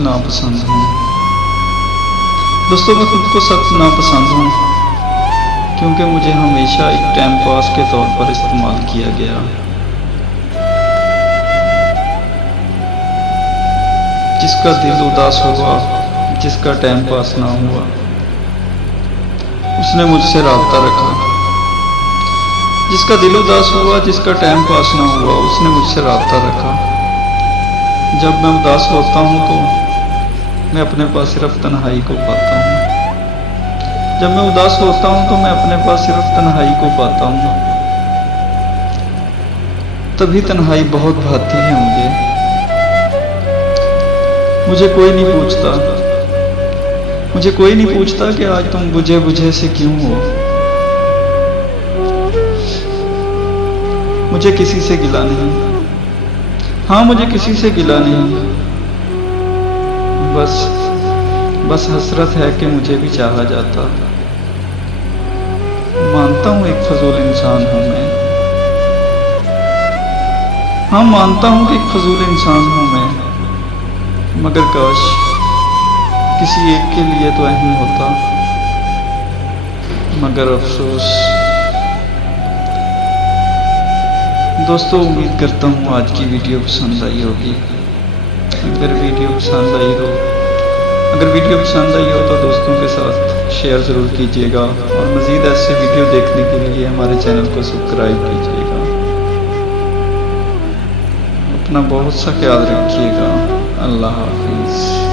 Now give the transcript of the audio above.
नापसंद हूँ। दोस्तों मैं खुद को सख्त नापसंद हूँ क्योंकि मुझे हमेशा एक टाइम पास के तौर पर इस्तेमाल किया गया। जिसका दिल उदास हुआ, जिसका टाइम पास ना हुआ, उसने मुझसे राब्ता रखा। जिसका दिल उदास हुआ, जिसका टाइम पास ना हुआ, उसने मुझसे राब्ता रखा। जब मैं उदास होता हूँ तो मैं अपने पास सिर्फ तन्हाई को पाता हूँ। जब मैं उदास होता हूँ तो मैं अपने पास सिर्फ तन्हाई को पाता हूँ। तभी तन्हाई बहुत भाती है मुझे कोई नहीं पूछता। मुझे कोई नहीं पूछता कि आज तुम बुझे बुझे से क्यों हो। मुझे किसी से गिला नहीं, हाँ मुझे किसी से गिला नहीं। बस हसरत है कि मुझे भी चाहा जाता। मानता हूँ एक फजूल इंसान हूँ मैं, हाँ मानता हूँ कि एक फजूल इंसान हूँ मैं, मगर काश किसी एक के लिए तो अहम होता। मगर अफसोस। दोस्तों उम्मीद करता हूँ आज की वीडियो पसंद आई होगी। अगर वीडियो पसंद आई हो तो दोस्तों के साथ शेयर ज़रूर कीजिएगा और मज़ीद ऐसे वीडियो देखने के लिए हमारे चैनल को सब्सक्राइब कीजिएगा। अपना बहुत सा ख्याल रखिएगा। अल्लाह हाफिज़।